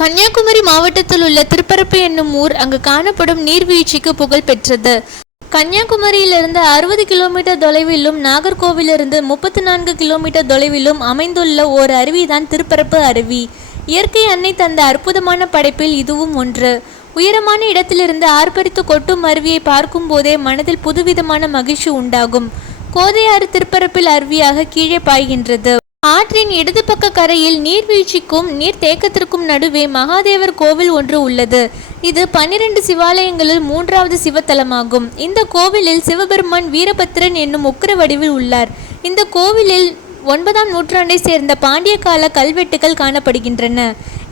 கன்னியாகுமரி மாவட்டத்தில் உள்ள திருப்பரப்பு என்னும் ஊர் அங்கு காணப்படும் நீர்வீழ்ச்சிக்கு புகழ் பெற்றது. கன்னியாகுமரியிலிருந்து 60 கிலோமீட்டர் தொலைவிலும் நாகர்கோவிலிருந்து 34 கிலோமீட்டர் தொலைவிலும் அமைந்துள்ள ஓர் அருவிதான் திருப்பரப்பு அருவி. இயற்கை அன்னை தந்த அற்புதமான படைப்பில் இதுவும் ஒன்று. உயரமான இடத்திலிருந்து ஆர்ப்பரித்து கொட்டும் அருவியை பார்க்கும் போதே மனதில் புதுவிதமான மகிழ்ச்சி உண்டாகும். கோதையாறு திருப்பரப்பில் அருவியாக கீழே பாய்கின்றது. ஆற்றின் இடது பக்க கரையில் நீர்வீழ்ச்சிக்கும் நீர் தேக்கத்திற்கும் நடுவே மகாதேவர் கோவில் ஒன்று உள்ளது. இது 12 சிவாலயங்களில் 3வது சிவத்தலமாகும். இந்த கோவிலில் சிவபெருமான் வீரபத்திரன் என்னும் உக்கிர வடிவில் உள்ளார். இந்த கோவிலில் 9ஆம் நூற்றாண்டை சேர்ந்த பாண்டிய கால கல்வெட்டுகள் காணப்படுகின்றன.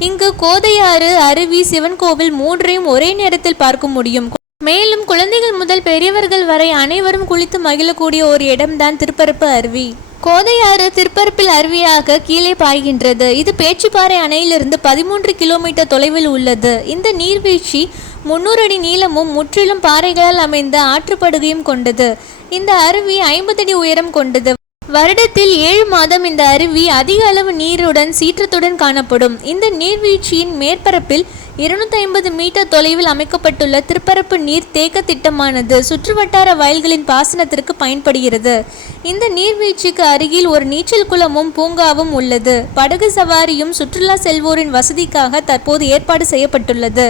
இங்கு கோதையாறு, அருவி, சிவன் கோவில் மூன்றையும் ஒரே நேரத்தில் பார்க்க முடியும். மேலும் குழந்தைகள் முதல் பெரியவர்கள் வரை அனைவரும் குளித்து மகிழக்கூடிய ஒரு இடம்தான் திருப்பரப்பு அருவி. கோதையாறு திருப்பரப்பில் அருவியாக கீழே பாய்கின்றது. இது பேச்சிப்பாறை அணையிலிருந்து 13 கிலோமீட்டர் தொலைவில் உள்ளது. இந்த நீர்வீழ்ச்சி 300 அடி நீளமும் முற்றிலும் பாறைகளால் அமைந்த ஆற்றுப்படுகையும் கொண்டது. இந்த அருவி 50 அடி உயரம் கொண்டது. வருடத்தில் 7 மாதம் இந்த அருவி அதிக அளவு நீருடன் சீற்றத்துடன் காணப்படும். இந்த நீர்வீழ்ச்சியின் மேற்பரப்பில் 250 மீட்டர் தொலைவில் அமைக்கப்பட்டுள்ள திருப்பரப்பு நீர் தேக்க திட்டமானது சுற்றுவட்டார வயல்களின் பாசனத்திற்கு பயன்படுகிறது. இந்த நீர்வீழ்ச்சிக்கு அருகில் ஒரு நீச்சல் குளமும் பூங்காவும் உள்ளது. படகு சவாரியும் சுற்றுலா செல்வோரின் வசதிக்காக தற்போது ஏற்பாடு செய்யப்பட்டுள்ளது.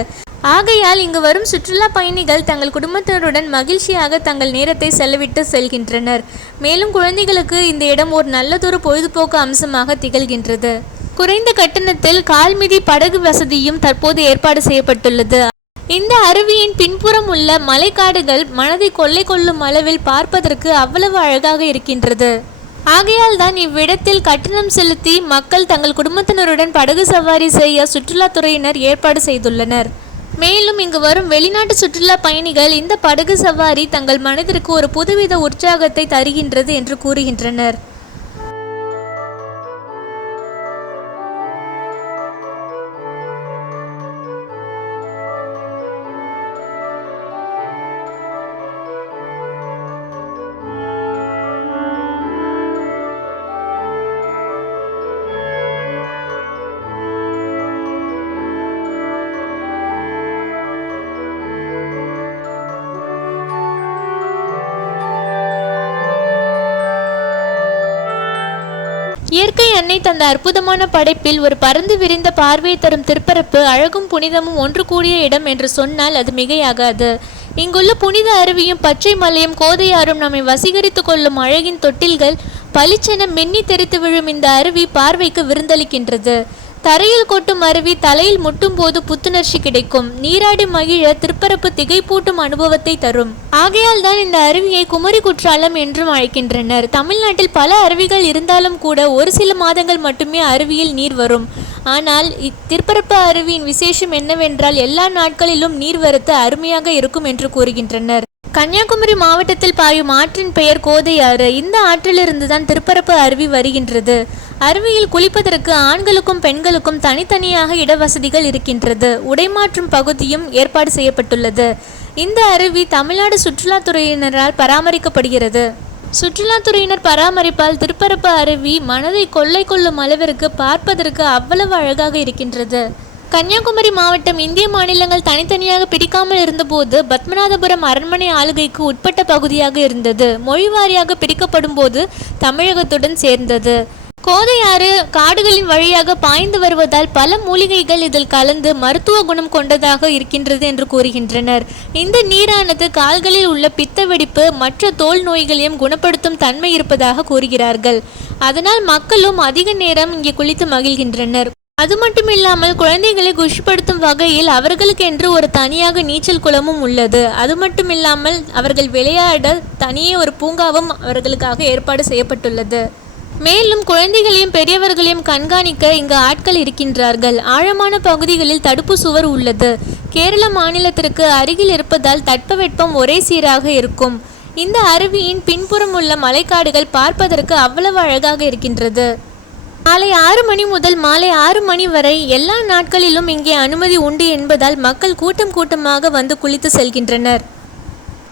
ஆகையால் இங்கு வரும் சுற்றுலா பயணிகள் தங்கள் குடும்பத்தினருடன் மகிழ்ச்சியாக தங்கள் நேரத்தை செலவிட்டு செல்கின்றனர். மேலும் குழந்தைகளுக்கு இந்த இடம் ஒரு நல்லதொரு பொழுதுபோக்கு அம்சமாக திகழ்கின்றது. குறைந்த கட்டணத்தில் கால்மிதி படகு வசதியும் தற்போது ஏற்பாடு செய்யப்பட்டுள்ளது. இந்த அருவியின் பின்புறம் உள்ள மலைக்காடுகள் மனதை கொள்ளை கொள்ளும் அளவில் பார்ப்பதற்கு அவ்வளவு அழகாக இருக்கின்றது. ஆகையால் தான் இவ்விடத்தில் கட்டணம் செலுத்தி மக்கள் தங்கள் குடும்பத்தினருடன் படகு சவாரி செய்ய சுற்றுலாத்துறையினர் ஏற்பாடு செய்துள்ளனர். மேலும் இங்கு வரும் வெளிநாட்டு சுற்றுலா பயணிகள் இந்த படகு சவாரி தங்கள் மனதிற்கு ஒரு புதுவித உற்சாகத்தை தருகின்றது என்று கூறுகின்றனர். இயற்கை அன்னை தந்த அற்புதமான படைப்பில் ஒரு பறந்து விரிந்த பார்வையை தரும் திருப்பரப்பு அழகும் புனிதமும் ஒன்று கூடிய இடம் என்று சொன்னால் அது மிகையாகாது. இங்குள்ள புனித அருவியும் பச்சை மலையும் கோதையாரும் நம்மை வசீகரித்து கொள்ளும் அழகின் தொட்டில்கள் பளிச்சென மின்னி தெரித்து விழும் இந்த அருவி பார்வைக்கு விருந்தளிக்கின்றது. தரையில் கொட்டும் அருவி தலையில் முட்டும் போது புத்துணர்ச்சி கிடைக்கும். நீராடி மகிழ திருப்பரப்பு திகைப்பூட்டும் அனுபவத்தை தரும். ஆகையால் தான் இந்த அருவியை குமரி குற்றாலம் என்றும் அழைக்கின்றனர். தமிழ்நாட்டில் பல அருவிகள் இருந்தாலும் கூட ஒரு சில மாதங்கள் மட்டுமே அருவியில் நீர் வரும். ஆனால் திருப்பரப்பு அருவியின் விசேஷம் என்னவென்றால் எல்லா நாட்களிலும் நீர்வரத்து அருமையாக இருக்கும் என்று கூறுகின்றனர். கன்னியாகுமரி மாவட்டத்தில் பாயும் ஆற்றின் பெயர் கோதையாறு. இந்த ஆற்றிலிருந்து தான் திருப்பரப்பு அருவி வருகின்றது. அருவியில் குளிப்பதற்கு ஆண்களுக்கும் பெண்களுக்கும் தனித்தனியாக இடவசதிகள் இருக்கின்றது. உடைமாற்றும் பகுதியும் ஏற்பாடு செய்யப்பட்டுள்ளது. இந்த அருவி தமிழ்நாடு சுற்றுலாத்துறையினரால் பராமரிக்கப்படுகிறது. சுற்றுலாத்துறையினர் பராமரிப்பால் திருப்பரப்பு அருவி மனதை கொள்ளை கொள்ளும் அளவிற்கு பார்ப்பதற்கு அவ்வளவு அழகாக இருக்கின்றது. கன்னியாகுமரி மாவட்டம் இந்திய மாநிலங்கள் தனித்தனியாக பிரிக்காமல் இருந்தபோது பத்மநாபபுரம் அரண்மனை ஆளுகைக்கு உட்பட்ட பகுதியாக இருந்தது. மொழி வாரியாக பிரிக்கப்படும் போது தமிழகத்துடன் சேர்ந்தது. கோதையாறு காடுகளின் வழியாக பாய்ந்து வருவதால் பல மூலிகைகள் இதில் கலந்து மருத்துவ குணம் கொண்டதாக இருக்கின்றது என்று கூறுகின்றனர். இந்த நீரானது கால்களில் உள்ள பித்த வெடிப்பு மற்ற தோல் நோய்களையும் குணப்படுத்தும் தன்மை இருப்பதாக கூறுகிறார்கள். அதனால் மக்களும் அதிக நேரம் இங்கே குளித்து மகிழ்கின்றனர். அது மட்டுமில்லாமல் குழந்தைகளை குஷிப்படுத்தும் வகையில் அவர்களுக்கென்று ஒரு தனியாக நீச்சல் குளமும் உள்ளது. அது மட்டுமில்லாமல் அவர்கள் விளையாட தனியே ஒரு பூங்காவும் அவர்களுக்காக ஏற்பாடு செய்யப்பட்டுள்ளது. மேலும் குழந்தைகளையும் பெரியவர்களையும் கண்காணிக்க இங்கு ஆட்கள் இருக்கின்றார்கள். ஆழமான பகுதிகளில் தடுப்பு சுவர் உள்ளது. கேரள மாநிலத்திற்கு அருகில் இருப்பதால் தட்பவெப்பம் ஒரே சீராக இருக்கும். இந்த அருவியின் பின்புறம் உள்ள மலைக்காடுகள் பார்ப்பதற்கு அவ்வளவு அழகாக இருக்கின்றது. காலை 6 மணி முதல் மாலை 6 மணி வரை எல்லா நாட்களிலும் இங்கே அனுமதி உண்டு என்பதால் மக்கள் கூட்டம் கூட்டமாக வந்து குளித்து செல்கின்றனர்.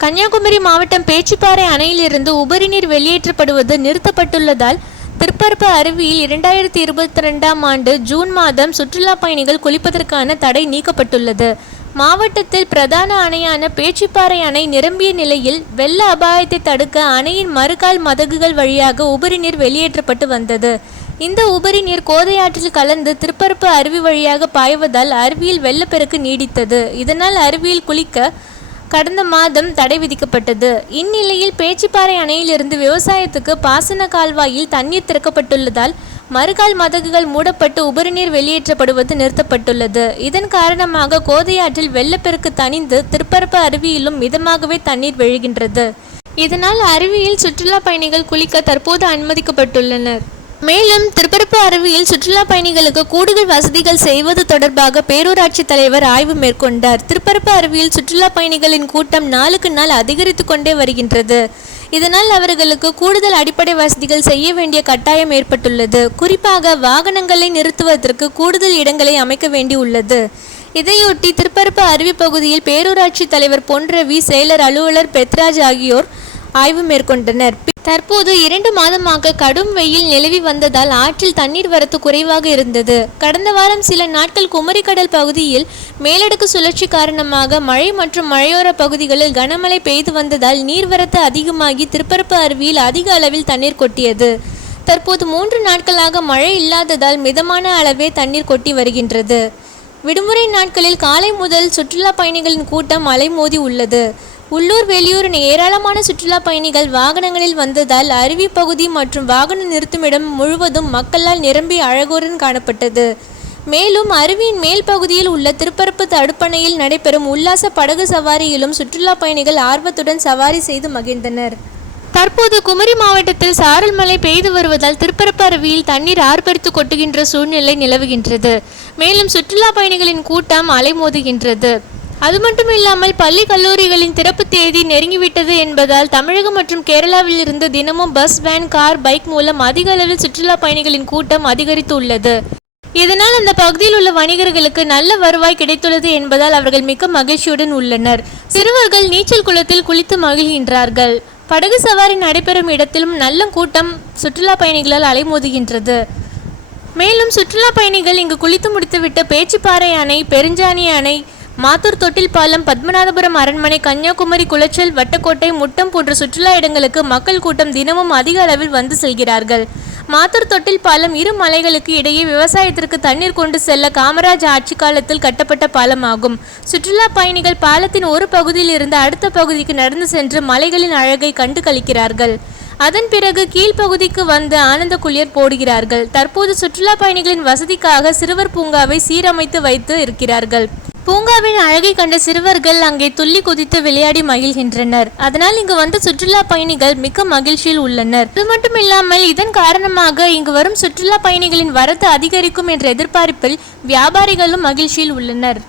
கன்னியாகுமரி மாவட்டம் பேச்சிப்பாறை அணையிலிருந்து உபரி நீர் வெளியேற்றப்படுவது நிறுத்தப்பட்டுள்ளதால் திருப்பரப்பு அருவியில் 2022ஆம் ஆண்டு ஜூன் மாதம் சுற்றுலா பயணிகள் குளிப்பதற்கான தடை நீக்கப்பட்டுள்ளது. மாவட்டத்தில் பிரதான அணையான பேச்சிப்பாறை அணை நிரம்பிய நிலையில் வெள்ள அபாயத்தை தடுக்க அணையின் மறுகால் மதகுகள் வழியாக உபரி நீர் வெளியேற்றப்பட்டு வந்தது. இந்த உபரி நீர் கோதையாற்றில் கலந்து திருப்பரப்பு அருவி வழியாக பாய்வதால் அருவியில் வெள்ளப்பெருக்கு நீடித்தது. இதனால் அருவியில் குளிக்க கடந்த மாதம் தடை விதிக்கப்பட்டது. இந்நிலையில் பேச்சிப்பாறை அணையிலிருந்து விவசாயத்துக்கு பாசன கால்வாயில் தண்ணீர் திறக்கப்பட்டுள்ளதால் மறுகால் மதகுகள் மூடப்பட்டு உபரிநீர் வெளியேற்றப்படுவது நிறுத்தப்பட்டுள்ளது. இதன் காரணமாக கோதையாற்றில் வெள்ளப்பெருக்கு தணிந்து திருப்பரப்பு அருவியிலும் மிதமாகவே தண்ணீர் விழுகின்றது. இதனால் அருவியில் சுற்றுலா பயணிகள் குளிக்க தற்போது அனுமதிக்கப்பட்டுள்ளனர். மேலும் திருப்பரப்பு அருவியில் சுற்றுலா பயணிகளுக்கு கூடுதல் வசதிகள் செய்வது தொடர்பாக பேரூராட்சி தலைவர் ஆய்வு மேற்கொண்டார். திருப்பரப்பு அருவியில் சுற்றுலா பயணிகளின் கூட்டம் நாளுக்கு நாள் அதிகரித்து கொண்டே வருகின்றது. இதனால் அவர்களுக்கு கூடுதல் அடிப்படை வசதிகள் செய்ய வேண்டிய கட்டாயம் ஏற்பட்டுள்ளது. குறிப்பாக வாகனங்களை நிறுத்துவதற்கு கூடுதல் இடங்களை அமைக்க வேண்டியுள்ளது. இதையொட்டி திருப்பரப்பு அருவி பகுதியில் பேரூராட்சி தலைவர் பொன் ரவி, செயலர் அலுவலர் பெத்ராஜ் ஆகியோர் ஆய்வு மேற்கொண்டனர். தற்போது 2 மாதமாக கடும் வெயில் நிலவி வந்ததால் ஆற்றில் தண்ணீர் வரத்து குறைவாக இருந்தது. கடந்த வாரம் சில நாட்கள் குமரிக்கடல் பகுதியில் மேலடுக்கு சுழற்சி காரணமாக மழை மற்றும் மழையோர பகுதிகளில் கனமழை பெய்து வந்ததால் நீர்வரத்து அதிகமாகி திருப்பரப்பு அருவியில் அதிக அளவில் தண்ணீர் கொட்டியது. தற்போது 3 நாட்களாக மழை இல்லாததால் மிதமான அளவே தண்ணீர் கொட்டி வருகின்றது. விடுமுறை நாட்களில் காலை முதல் சுற்றுலா பயணிகளின் கூட்டம் அலைமோதி உள்ளது. உள்ளூர் வெளியூர் ஏராளமான சுற்றுலா பயணிகள் வாகனங்களில் வந்ததால் அருவி பகுதி மற்றும் வாகன நிறுத்துமிடம் முழுவதும் மக்களால் நிரம்பி அழகுடன் காணப்பட்டது. மேலும் அருவியின் மேல் பகுதியில் உள்ள திருப்பரப்பு தடுப்பணையில் நடைபெறும் உல்லாச படகு சவாரியிலும் சுற்றுலா பயணிகள் ஆர்வத்துடன் சவாரி செய்து மகிழ்ந்தனர். தற்போது குமரி மாவட்டத்தில் சாரல் மழை பெய்து வருவதால் திருப்பரப்பு அருவியில் தண்ணீர் ஆர்ப்பரித்து கொட்டுகின்ற சூழ்நிலை நிலவுகின்றது. மேலும் சுற்றுலா பயணிகளின் கூட்டம் அலைமோதுகின்றது. அது மட்டும் இல்லாமல் பள்ளி கல்லூரிகளின் திறப்பு தேதி நெருங்கிவிட்டது என்பதால் தமிழகம் மற்றும் கேரளாவில் இருந்து தினமும் பஸ், வேன், கார், பைக் மூலம் அதிக அளவில் சுற்றுலா பயணிகளின் கூட்டம் அதிகரித்து உள்ளது. இதனால் அந்த பகுதியில் உள்ள வணிகர்களுக்கு நல்ல வருவாய் கிடைத்துள்ளது என்பதால் அவர்கள் மிக்க மகிழ்ச்சியுடன் உள்ளனர். சிறுவர்கள் நீச்சல் குளத்தில் குளித்து மகிழ்கின்றார்கள். படகு சவாரி நடைபெறும் இடத்திலும் நல்ல கூட்டம் சுற்றுலா பயணிகளால் அலைமோதுகின்றது. மேலும் சுற்றுலா பயணிகள் இங்கு குளித்து முடித்துவிட்டு பேச்சிப்பாறை அணை, பெருஞ்சாணி அணை, மாத்தூர் தொட்டில் பாலம், பத்மநாபபுரம் அரண்மனை, கன்னியாகுமரி குளச்சல், வட்டக்கோட்டை, முட்டம் போன்ற சுற்றுலா இடங்களுக்கு மக்கள் கூட்டம் தினமும் அதிக அளவில் வந்து செல்கிறார்கள். மாத்தூர் தொட்டில் பாலம் 2 மலைகளுக்கு இடையே விவசாயத்திற்கு தண்ணீர் கொண்டு செல்ல காமராஜ் ஆட்சி காலத்தில் கட்டப்பட்ட பாலமாகும். சுற்றுலா பயணிகள் பாலத்தின் ஒரு பகுதியில் இருந்து அடுத்த பகுதிக்கு நடந்து சென்று மலைகளின் அழகை கண்டு களிக்கிறார்கள். அதன் பிறகு கீழ்ப்பகுதிக்கு வந்து ஆனந்த குளியல் போடுகிறார்கள். தற்போது சுற்றுலா பயணிகளின் வசதிக்காக சிறுவர் பூங்காவை சீரமைத்து வைத்து இருக்கிறார்கள். பூங்காவின் அழகை கண்ட சிறுவர்கள் அங்கே துள்ளி குதித்து விளையாடி மகிழ்கின்றனர். அதனால் இங்கு வந்த சுற்றுலா பயணிகள் மிக்க மகிழ்ச்சியில் உள்ளனர். இது மட்டும் இல்லாமல் இதன் காரணமாக இங்கு வரும் சுற்றுலா பயணிகளின் வரத்து அதிகரிக்கும் என்ற எதிர்பார்ப்பில் வியாபாரிகளும் மகிழ்ச்சியில் உள்ளனர்.